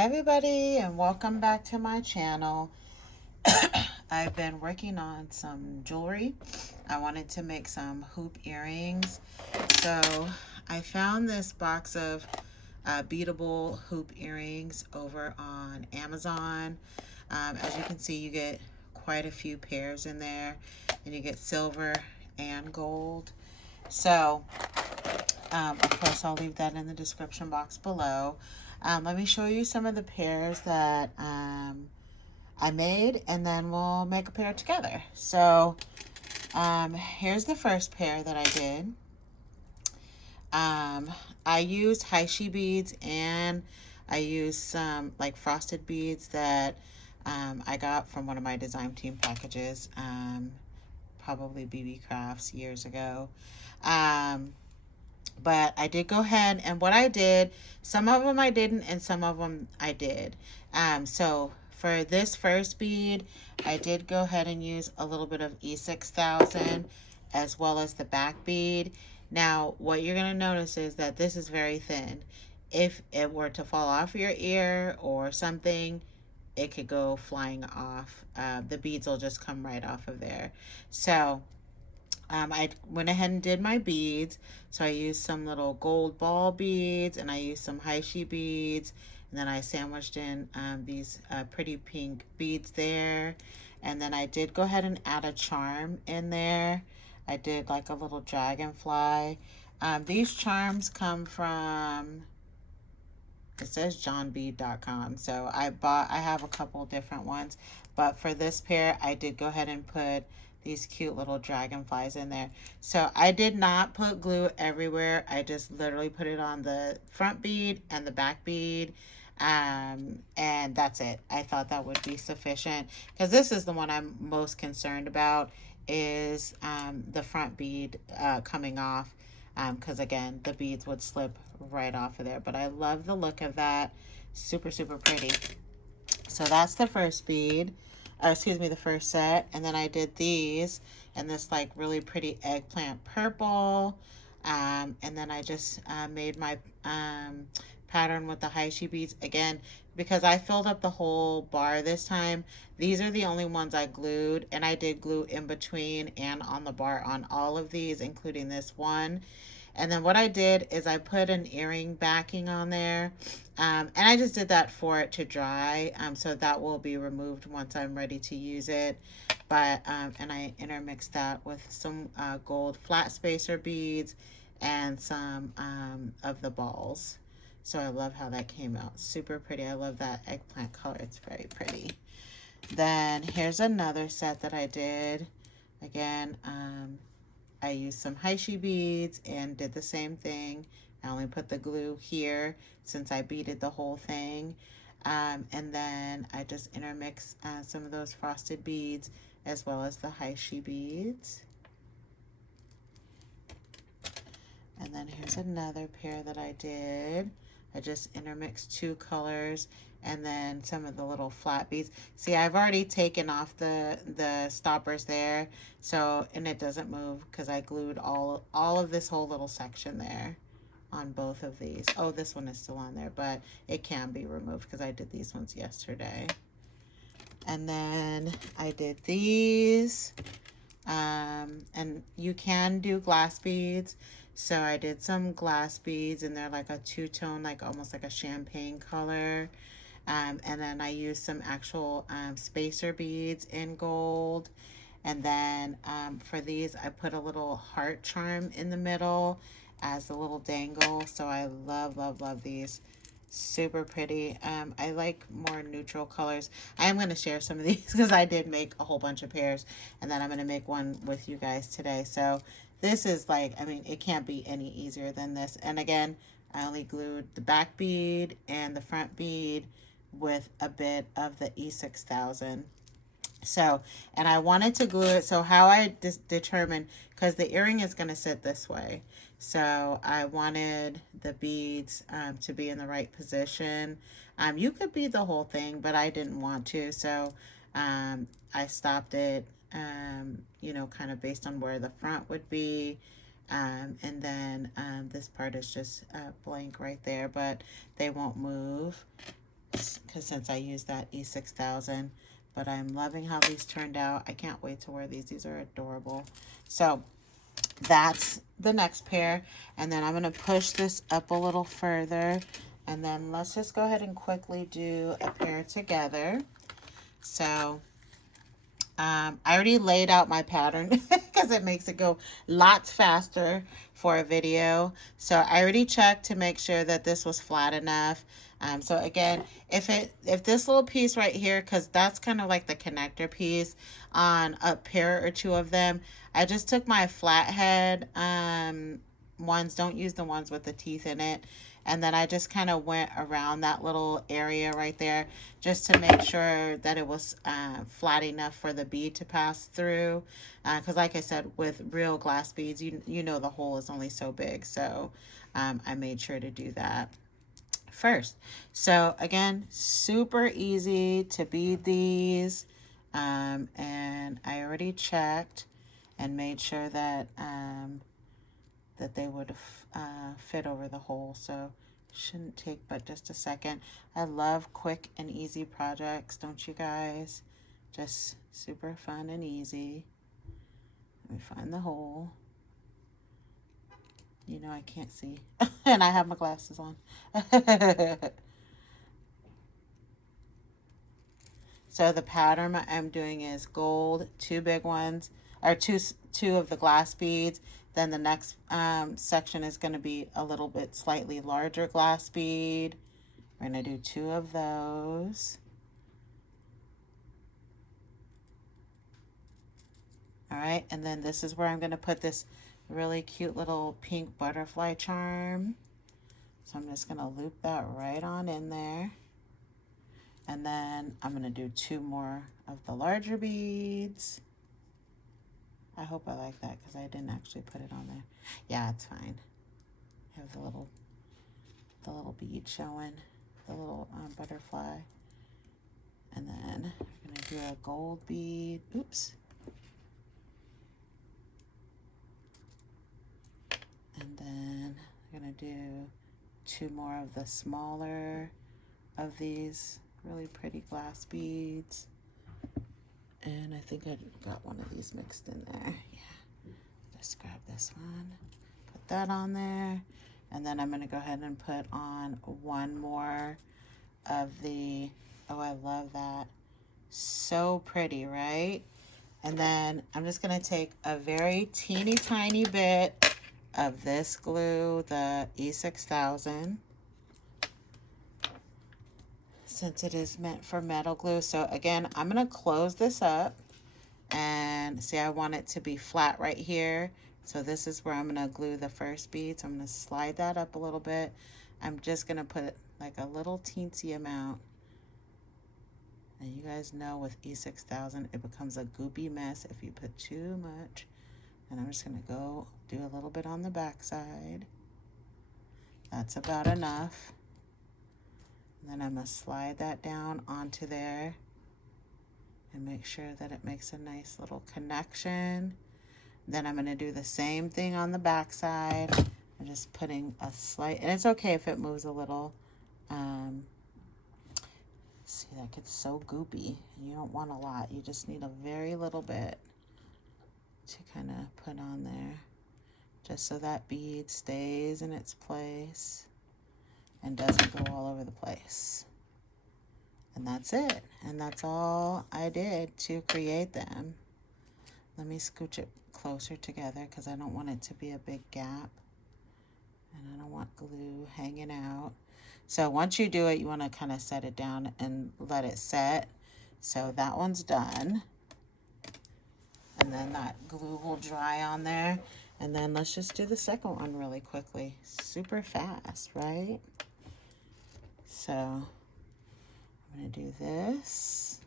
Hi everybody and welcome back to my channel. I've been working on some jewelry. I wanted to make some hoop earrings. So I found this box of beadable hoop earrings over on Amazon. As you can see, you get quite a few pairs in there, and you get silver and gold. So of course, I'll leave that in the description box below. Let me show you some of the pairs that I made, and then we'll make a pair together. So here's the first pair that I did. I used Heishi beads, and I used some like frosted beads that I got from one of my design team packages, probably BB Crafts years ago. But I did go ahead, and what I did, some of them I didn't and some of them I did. So for this first bead, I did go ahead and use a little bit of E6000 as well as the back bead. Now what you're going to notice is that this is very thin. If it were to fall off your ear or something, it could go flying off. The beads will just come right off of there. So I went ahead and did my beads. So I used some little gold ball beads, and I used some Heishi beads, and then I sandwiched in these pretty pink beads there. And then I did go ahead and add a charm in there. I did like a little dragonfly. These charms come from, it says johnbead.com. So I have a couple different ones, but for this pair I did go ahead and put these cute little dragonflies in there. So I did not put glue everywhere. I just literally put it on the front bead and the back bead, and that's it. I thought that would be sufficient, because this is the one I'm most concerned about, is the front bead coming off, because again, the beads would slip right off of there. But I love the look of that. Super, super pretty. So that's the first bead, excuse me, the first set. And then I did these and this like really pretty eggplant purple. And then I just made my pattern with the Heishi beads again, because I filled up the whole bar this time. These are the only ones I glued, and I did glue in between and on the bar on all of these, including this one. And then what I did is I put an earring backing on there, and I just did that for it to dry, so that will be removed once I'm ready to use it. But and I intermixed that with some gold flat spacer beads and some of the balls. So I love how that came out. Super pretty. I love that eggplant color. It's very pretty. Then here's another set that I did. Again, I used some Heishi beads and did the same thing. I only put the glue here since I beaded the whole thing. And then I just intermixed some of those frosted beads as well as the Heishi beads. And then here's another pair that I did. I just intermixed two colors and then some of the little flat beads. See, I've already taken off the stoppers there, so, and it doesn't move because I glued all of this whole little section there on both of these. Oh, this one is still on there, but it can be removed because I did these ones yesterday. And then I did these, and you can do glass beads. So I did some glass beads, and they're like a two-tone, like almost like a champagne color. And then I used some actual spacer beads in gold. And then for these, I put a little heart charm in the middle as a little dangle. So I love, love, love these. Super pretty. I like more neutral colors. I am going to share some of these because I did make a whole bunch of pairs, and then I'm going to make one with you guys today. So this is like, I mean, it can't be any easier than this. And again, I only glued the back bead and the front bead with a bit of the E6000. So, and I wanted to glue it. So how I determined, because the earring is going to sit this way. So I wanted the beads to be in the right position. You could bead the whole thing, but I didn't want to. So I stopped it, you know, kind of based on where the front would be. And then this part is just blank right there, but they won't move. because since I used that E6000, but I'm loving how these turned out. I can't wait to wear these. These are adorable. So that's the next pair, and then I'm going to push this up a little further, and then let's just go ahead and quickly do a pair together. So I already laid out my pattern because it makes it go lots faster for a video. So I already checked to make sure that this was flat enough. So again, if this little piece right here, because that's kind of like the connector piece on a pair or two of them, I just took my flathead ones. Don't use the ones with the teeth in it. And then I just kind of went around that little area right there just to make sure that it was flat enough for the bead to pass through. Because like I said, with real glass beads, you know the hole is only so big. So I made sure to do that first. So again, super easy to bead these. And I already checked and made sure that that they would fit over the hole, so shouldn't take but just a second. I love quick and easy projects, don't you guys? Just super fun and easy. Let me find the hole. You know I can't see and I have my glasses on. So the pattern I'm doing is gold, two big ones, or two of the glass beads. Then the next section is going to be a little bit slightly larger glass bead. We're going to do two of those. All right, and then this is where I'm going to put this really cute little pink butterfly charm. So I'm just going to loop that right on in there. And then I'm going to do two more of the larger beads. I hope I like that because I didn't actually put it on there. Yeah, it's fine. Have the little bead showing, the little butterfly. And then we're going to do a gold bead. Oops. And then we're going to do two more of the smaller of these really pretty glass beads. And I think I got one of these mixed in there. Yeah. Just grab this one, put that on there. And then I'm going to go ahead and put on one more of the, oh, I love that. So pretty, right? And then I'm just going to take a very teeny tiny bit of this glue, the E6000. Since it is meant for metal glue. So again, I'm going to close this up and see, I want it to be flat right here. So this is where I'm going to glue the first bead. So I'm going to slide that up a little bit. I'm just going to put like a little teensy amount. And you guys know with E6000, it becomes a goopy mess if you put too much. And I'm just going to go do a little bit on the back side. That's about enough. And then I'm going to slide that down onto there and make sure that it makes a nice little connection. Then I'm going to do the same thing on the back side. I'm just putting a slight, and it's okay if it moves a little. See, that gets so goopy. You don't want a lot. You just need a very little bit to kind of put on there, just so that bead stays in its place and doesn't go all over the place. And that's it. And that's all I did to create them. Let me scooch it closer together because I don't want it to be a big gap. And I don't want glue hanging out. So once you do it, you want to kind of set it down and let it set. So that one's done. And then that glue will dry on there. And then let's just do the second one really quickly. Super fast, right? So I'm going to do this.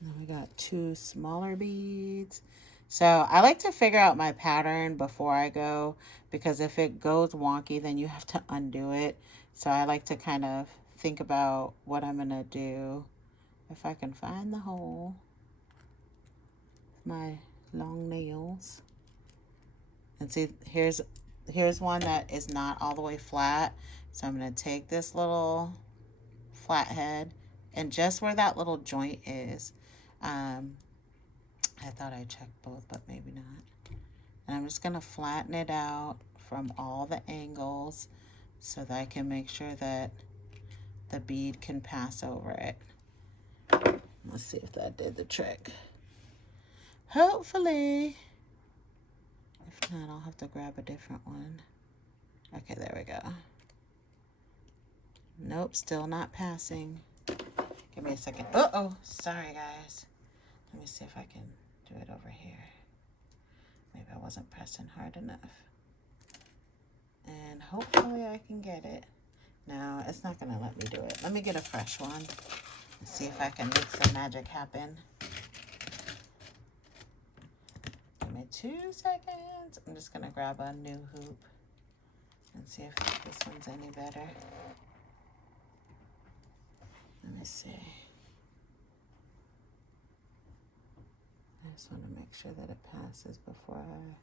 And then we got two smaller beads. So I like to figure out my pattern before I go, because if it goes wonky, then you have to undo it. So I like to kind of think about what I'm going to do. If I can find the hole with my long nails. And see, here's one that is not all the way flat. So I'm going to take this little flathead and just where that little joint is. I thought I checked both, but maybe not. And I'm just going to flatten it out from all the angles so that I can make sure that the bead can pass over it. Let's see if that did the trick. Hopefully. If not, I'll have to grab a different one. Okay, there we go. Nope, still not passing. Give me a second. Uh-oh, sorry guys. Let me see if I can do it over here. Maybe I wasn't pressing hard enough. And hopefully I can get it. No, it's not gonna let me do it. Let me get a fresh one and see if I can make some magic happen. Give me 2 seconds. I'm just gonna grab a new hoop and see if this one's any better. Let me see. I just want to make sure that it passes before I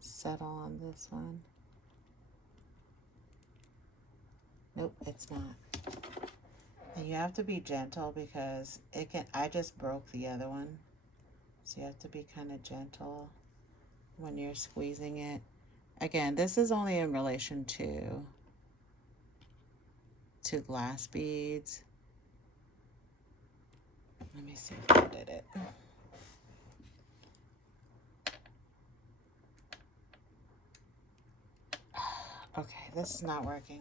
settle on this one. Nope, it's not. And you have to be gentle because it can. I just broke the other one, so you have to be kind of gentle when you're squeezing it. Again, this is only in relation to glass beads. Let me see if I did it. Okay, this is not working.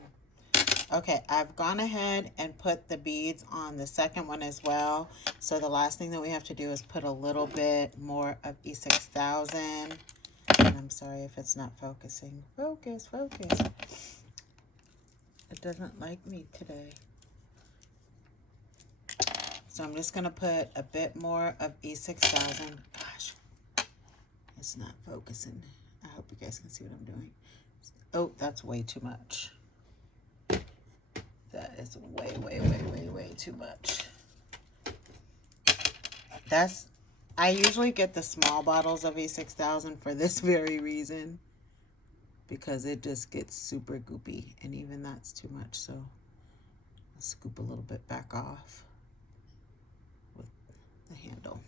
Okay, I've gone ahead and put the beads on the second one as well. So the last thing that we have to do is put a little bit more of E6000. And I'm sorry if it's not focusing. Focus, focus. It doesn't like me today. So I'm just going to put a bit more of E6000. Gosh, it's not focusing. I hope you guys can see what I'm doing. Oh, that's way too much. That is way, way, way, way, way too much. I usually get the small bottles of E6000 for this very reason. Because it just gets super goopy. And even that's too much. So I'll scoop a little bit back off with the handle.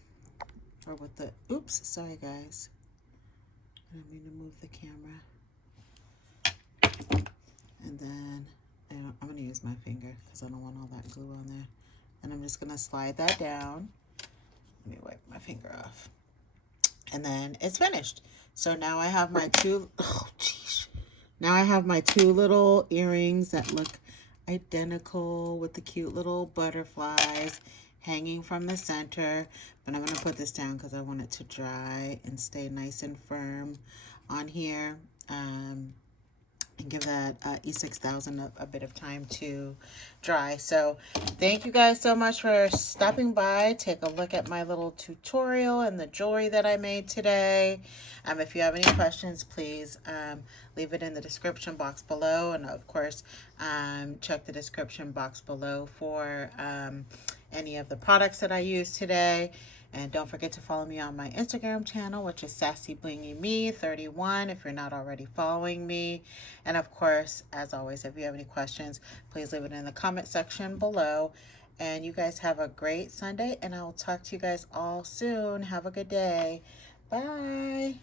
Or with the, oops, sorry guys. I don't mean to move the camera. And then I'm going to use my finger because I don't want all that glue on there. And I'm just going to slide that down. Let me wipe my finger off. And then it's finished. So now I have my now I have my 2 little earrings that look identical with the cute little butterflies hanging from the center. But I'm going to put this down because I want it to dry and stay nice and firm on here. And give that E6000 a bit of time to dry. So thank you guys so much for stopping by. Take a look at my little tutorial and the jewelry that I made today. If you have any questions, please leave it in the description box below. And of course, check the description box below for any of the products that I used today. And don't forget to follow me on my Instagram channel, which is SassyBlingyMe31 if you're not already following me. And of course, as always, if you have any questions, please leave it in the comment section below. And you guys have a great Sunday, and I will talk to you guys all soon. Have a good day. Bye.